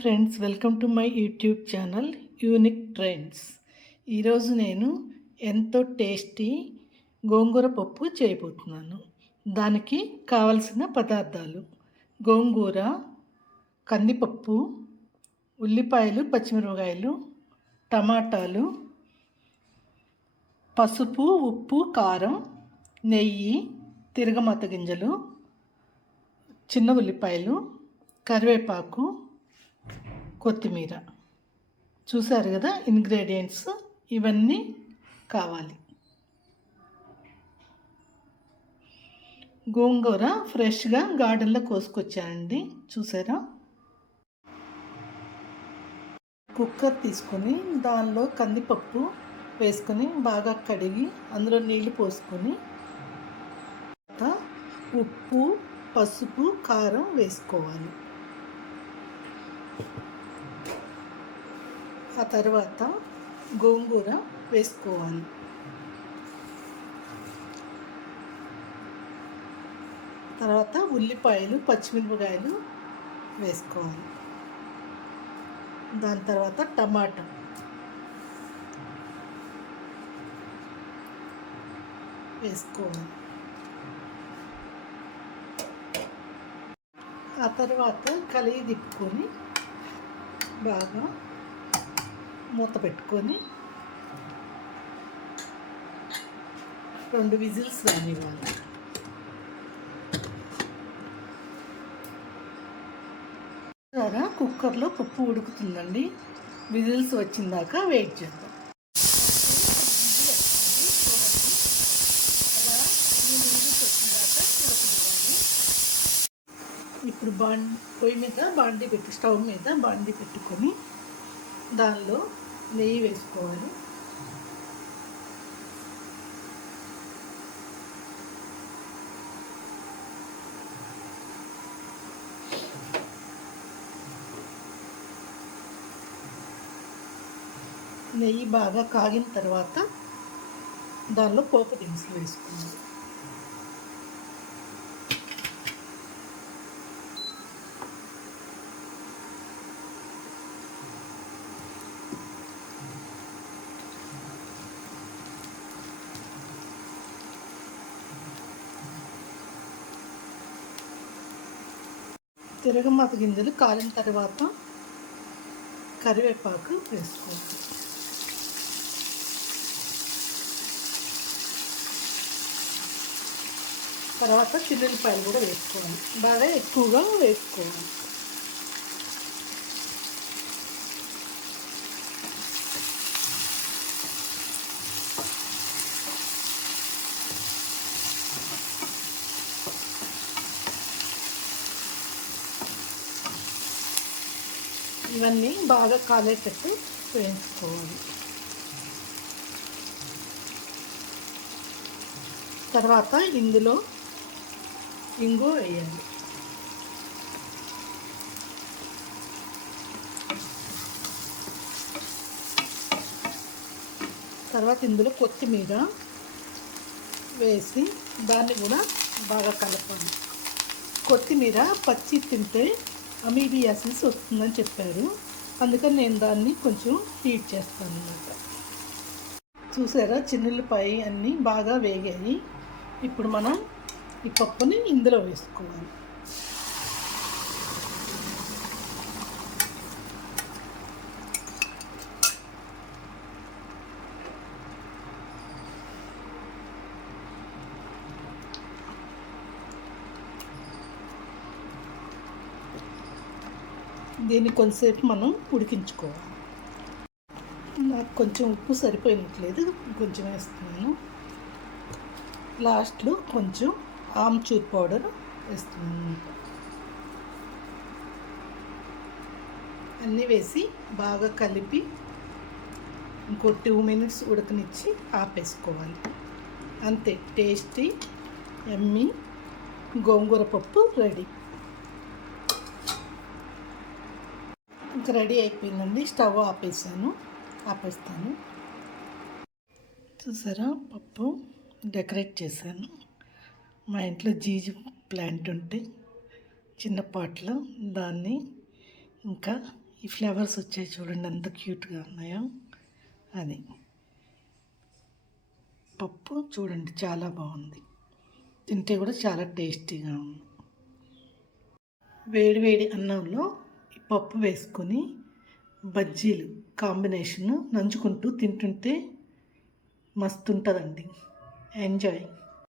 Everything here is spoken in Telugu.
Friends, welcome to my YouTube channel unique trends. ఈరోజు నేను ఎంతో టేస్టీ గోంగూర పప్పు చేయబోతున్నాను. దానికి కావలసిన పదార్థాలు: గోంగూర, కందిపప్పు, ఉల్లిపాయలు, పచ్చిమిరపకాయలు, టమాటాలు, పసుపు, ఉప్పు, కారం, నెయ్యి, తిరగమాత గింజలు, చిన్న ఉల్లిపాయలు, కరివేపాకు, కొత్తిమీర. చూసారు కదా ఇంగ్రీడియంట్స్. ఇవన్నీ కావాలి. గోంగూర ఫ్రెష్గా గార్డెన్లో కోసుకొచ్చానండి. చూసారా? కుక్కర్ తీసుకొని దానిలో కందిపప్పు వేసుకొని బాగా కడిగి అందులో నీళ్లు పోసుకొని ఉప్పు, పసుపు, కారం వేసుకోవాలి. ఆ తర్వాత గోంగూర వేసుకోవాలి. తర్వాత ఉల్లిపాయలు, పచ్చిమిరపకాయలు వేసుకోవాలి. దాని తర్వాత టమాటా వేసుకోవాలి. ఆ తర్వాత కలిగి తిప్పుకొని బాగా మూత పెట్టుకొని 2 విజిల్స్ రానివ్వాలి. కుక్కర్లో పప్పు ఉడుకుతుందండి. విజిల్స్ వచ్చిందాక వెయిట్ చేద్దాం. ఇప్పుడు పొయ్యి మీద స్టవ్ మీద బాండి పెట్టుకొని దానిలో నెయ్యి వేసుకోవాలి. నెయ్యి బాగా కాగిన తర్వాత దానిలో పోపు దినుసులు వేసుకోవాలి. తిరగమాత గింజలు కాలిన తర్వాత కరివేపాకు వేసుకోవాలి. తర్వాత చిల్లుల్లిపాయలు కూడా వేసుకోవాలి. బాగా ఎక్కువగా వేసుకోవాలి. ఇవన్నీ బాగా కాలేటట్టు వేయించుకోవాలి. తర్వాత ఇందులో ఇంగు వేయాలి. తర్వాత ఇందులో కొత్తిమీర వేసి దాన్ని కూడా బాగా కలపాలి. కొత్తిమీర పచ్చి తింటే అమీబియాసిస్ వస్తుందని చెప్పారు. అందుకని నేను దాన్ని కొంచెం హీట్ చేస్తాను అన్నమాట. చూసారా, చిన్నులపై అన్నీ బాగా వేగాయి. ఇప్పుడు మనం ఈ పప్పుని ఇందులో వేసుకోవాలి. దీన్ని కొంతసేపు మనం ఉడికించుకోవాలి. నాకు కొంచెం ఉప్పు సరిపోయినట్లేదు, కొంచెం వేస్తున్నాను. లాస్ట్లో కొంచెం ఆమ్చూర్ పౌడర్ వేస్తున్నాను. అన్నీ వేసి బాగా కలిపి ఇంకో 2 మినిట్స్ ఉడకనిచ్చి ఆపేసుకోవాలి. అంతే, టేస్టీ యమ్మీ గోంగూర పప్పు రెడీ. ఇంకా రెడీ అయిపోయిందండి. స్టవ్ ఆపేస్తాను. చూసారా, పప్పు డెకరేట్ చేశాను. మా ఇంట్లో ప్లాంట్ ఉంటే చిన్న పాట్లో దాన్ని ఇంకా ఈ ఫ్లవర్స్ వచ్చాయి చూడండి ఎంత క్యూట్గా ఉన్నాయో. అది పప్పు చూడండి చాలా బాగుంది, తింటే కూడా చాలా టేస్టీగా ఉంది. వేడి వేడి అన్నంలో ఈ పప్పు వేసుకొని బజ్జీలు కాంబినేషను నంచుకుంటూ తింటుంటే మస్తు ఉంటుందండి. ఎంజాయ్.